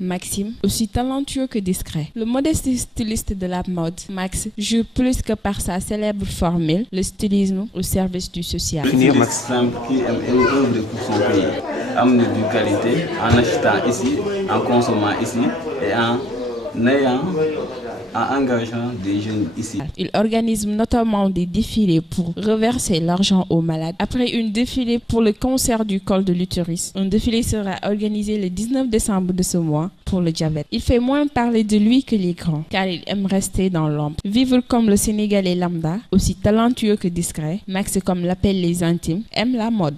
Maxime, aussi talentueux que discret. Le modeste styliste de la mode, Max, joue plus que par sa célèbre formule, le stylisme au service du social. Finir Max simple qui aime œuvrer pour son pays, amener du qualité en achetant ici, en consommant ici et en engageant des jeunes ici. Il organise notamment des défilés pour reverser l'argent aux malades. Après une défilée pour le cancer du col de l'utérus, un défilé sera organisé le 19 décembre de ce mois pour le diabète. Il fait moins parler de lui que les grands, car il aime rester dans l'ombre. Vivre comme le Sénégalais lambda, aussi talentueux que discret, Max, comme l'appellent les intimes, aime la mode.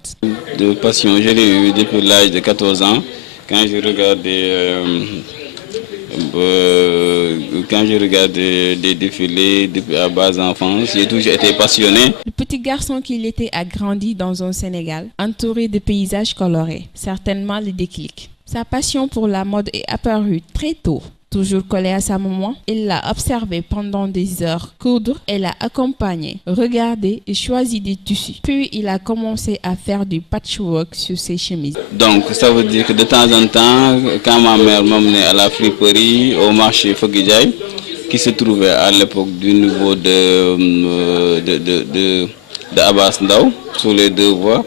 De passion, je l'ai eu depuis l'âge de 14 ans, quand je regardais des défilés depuis à bas enfance, j'ai toujours été passionné. Le petit garçon qu'il était a grandi dans un Sénégal entouré de paysages colorés, certainement le déclic. Sa passion pour la mode est apparue très tôt. Toujours collé à sa maman, il l'a observée pendant des heures coudre et l'a accompagnée, regardé et choisi des tissus. Puis il a commencé à faire du patchwork sur ses chemises. Donc ça veut dire que de temps en temps, quand ma mère m'emmenait à la friperie, au marché Fogidjaï, qui se trouvait à l'époque du niveau de Abbas Ndao, sur les deux voies.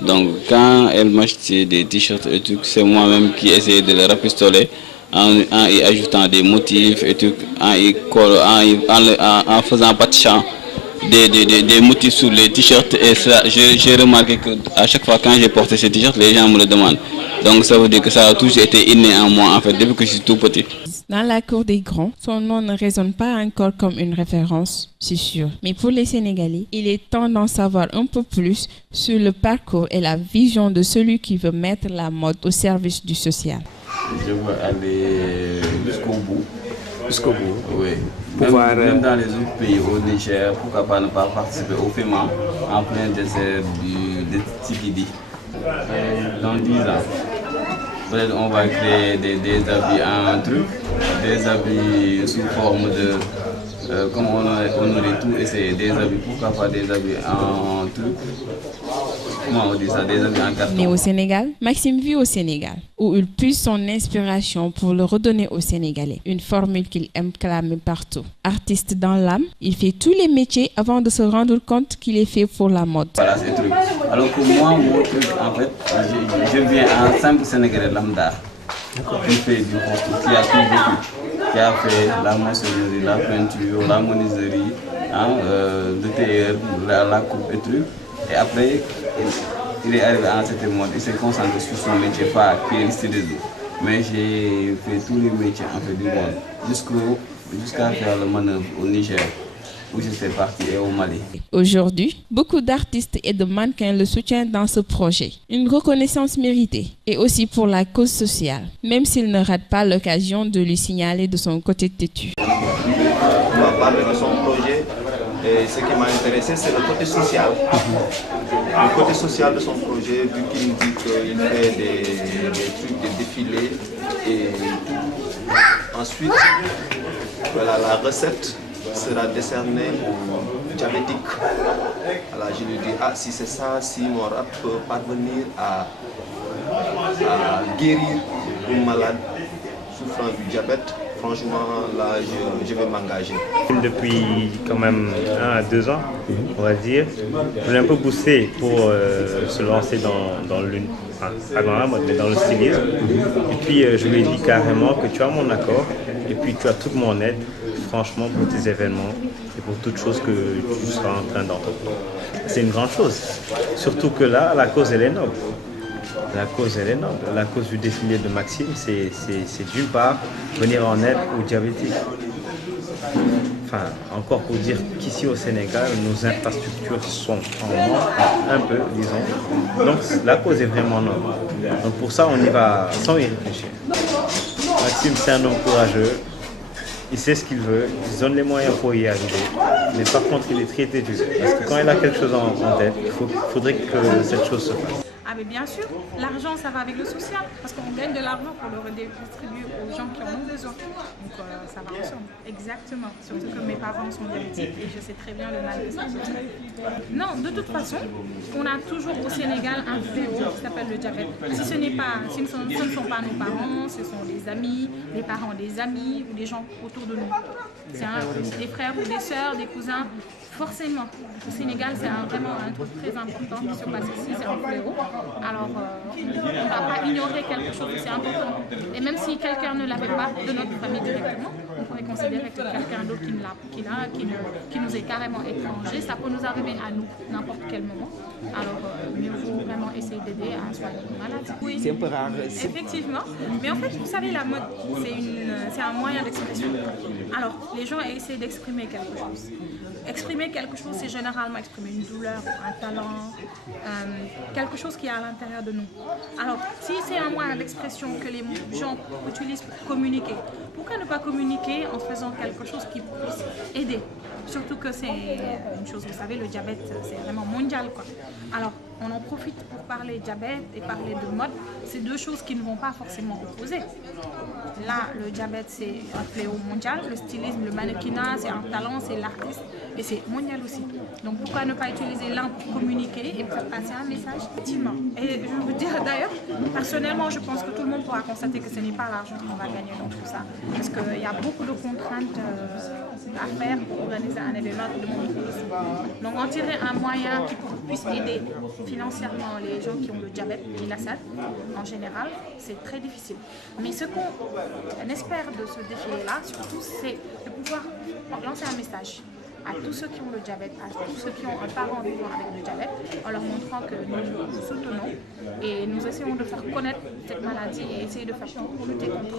Donc quand elle m'achetait des t-shirts et tout, c'est moi-même qui essayais de les rapistoler en y ajoutant des motifs et tout, en faisant patchant des motifs sur les t-shirts. Et ça, j'ai remarqué qu'à chaque fois quand j'ai porté ces t-shirts, les gens me le demandent. Donc ça veut dire que ça a toujours été inné en moi en fait, depuis que je suis tout petit. Dans la cour des grands, son nom ne résonne pas encore comme une référence, c'est sûr. Mais pour les Sénégalais, il est temps d'en savoir un peu plus sur le parcours et la vision de celui qui veut mettre la mode au service du social. Je veux aller jusqu'au bout. Jusqu'au bout. Oui. Même dans les autres pays, au Niger, pourquoi pas ne pas participer au FEMA en plein désert de Tikidi. Dans 10 ans, peut-être on va créer des habits en truc, des habits sous forme de, comme on aurait tout essayé, des habits, pourquoi pas des habits en truc. Comment on dit ça, des habits en carton. Né au Sénégal, Maxime vit au Sénégal, où il puise son inspiration pour le redonner aux Sénégalais. Une formule qu'il aime clamer partout. Artiste dans l'âme, il fait tous les métiers avant de se rendre compte qu'il est fait pour la mode. Voilà ces trucs. Alors que moi, mon truc, en fait, je viens en simple Sénégalais lambda. Qui fait du hosto, qui a tout vécu, qui a fait la maçonnerie, la peinture, la menuiserie, le tailleur, la coupe et trucs. Et après, il est arrivé à cette mode, il s'est concentré sur son métier phare qui est le stylisme. Mais j'ai fait tous les métiers en fait du monde, jusqu'à faire le manœuvre au Niger, où j'étais parti, et au Mali. Aujourd'hui, beaucoup d'artistes et de mannequins le soutiennent dans ce projet. Une reconnaissance méritée, et aussi pour la cause sociale, même s'il ne rate pas l'occasion de lui signaler de son côté têtu. On va parler de son projet. Et ce qui m'a intéressé, c'est le côté social. Le côté social de son projet, vu qu'il me dit qu'il fait des trucs, des défilés. Et ensuite, voilà, la recette sera décernée aux diabétiques. Alors je lui dis, si c'est ça, si mon rap peut parvenir à guérir un malade souffrant du diabète, franchement, là, je vais m'engager. Depuis quand même 1 à 2 ans, on va dire, je l'ai un peu boosté pour se lancer dans pas dans la mode, mais dans le stylisme. Et puis, je lui ai dit carrément que tu as mon accord et puis tu as toute mon aide, franchement, pour tes événements et pour toutes choses que tu seras en train d'entreprendre. C'est une grande chose, surtout que là, la cause, elle est noble. La cause, elle est noble. La cause du défilé de Maxime, c'est d'une part venir en aide aux diabétiques. Enfin, encore pour dire qu'ici au Sénégal, nos infrastructures sont en manque, un peu, disons. Donc la cause est vraiment noble. Donc pour ça, on y va sans y réfléchir. Maxime, c'est un homme courageux. Il sait ce qu'il veut, il se donne les moyens pour y arriver. Mais par contre, il est très têtu. Parce que quand il a quelque chose en tête, il faudrait que cette chose se fasse. Ah mais bien sûr, l'argent ça va avec le social, parce qu'on gagne de l'argent pour le redistribuer aux gens qui en ont besoin. Donc ça va ensemble. Exactement, surtout que mes parents sont diabétiques et je sais très bien le mal que ça fait. Non, de toute façon, on a toujours au Sénégal un fléau qui s'appelle le diabète. Si ce ne sont pas nos parents, ce sont les amis, les parents des amis ou des gens autour de nous. C'est des frères ou des sœurs, des cousins. Forcément, au Sénégal, c'est vraiment un truc très important qui se passe ici, c'est un fléau. Alors, on ne va pas ignorer quelque chose aussi important. Et même si quelqu'un ne l'avait pas de notre famille directement, on pourrait considérer que quelqu'un d'autre qui nous est carrément étranger, ça peut nous arriver à nous, n'importe quel moment. Alors, mieux vaut vraiment essayer d'aider à soigner nos malades. Oui, C'est un peu rare. effectivement. Mais en fait, vous savez, la mode, c'est un moyen d'expression. Alors, les gens essaient d'exprimer quelque chose. Exprimer quelque chose, c'est généralement exprimer une douleur, un talent, quelque chose qui est à l'intérieur de nous. Alors, si c'est un moyen d'expression que les gens utilisent pour communiquer, pourquoi ne pas communiquer en faisant quelque chose qui puisse aider? Surtout que c'est une chose, vous savez, le diabète, c'est vraiment mondial, quoi. Alors, on en profite pour parler diabète et parler de mode. C'est deux choses qui ne vont pas forcément opposer. Là, le diabète, c'est un fléau mondial. Le stylisme, le mannequinat, c'est un talent, c'est l'artiste. Et c'est mondial aussi. Donc, pourquoi ne pas utiliser l'un pour communiquer et faire passer un message? Effectivement. Et je veux dire, d'ailleurs, personnellement, je pense que tout le monde pourra constater que ce n'est pas l'argent qu'on va gagner dans tout ça. Parce qu'il y a beaucoup de contraintes à faire pour organiser un événement de mon tourisme. Donc, en tirer un moyen qui puisse aider financièrement les gens qui ont le diabète et la SAD, en général, c'est très difficile. Mais ce qu'on espère de ce défilé-là, surtout, c'est de pouvoir lancer un message à tous ceux qui ont le diabète, à tous ceux qui ont un parent vivant avec le diabète, en leur montrant que nous vous soutenons et nous essayons de faire connaître cette maladie et essayer de faire tout pour lutter contre.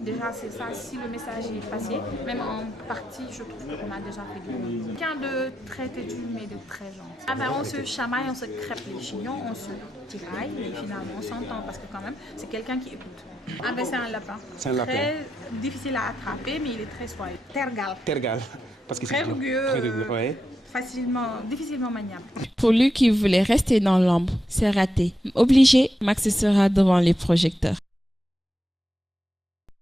Déjà, c'est ça, si le message est passé, même en partie, je trouve qu'on a déjà fait du bien. Quelqu'un de très têtu, mais de très gentil. Ah ben, on se chamaille, on se crêpe les chignons, on se tiraille, mais finalement, on s'entend parce que quand même, c'est quelqu'un qui écoute. Ah ben, c'est un lapin. C'est un lapin. Très difficile à attraper, mais il est très soyeux. Tergal. Tergal. Parce que Très c'est rugueux. Très rugueux, ouais. Difficilement maniable. Pour lui qui voulait rester dans l'ombre, c'est raté. Obligé, Max sera devant les projecteurs.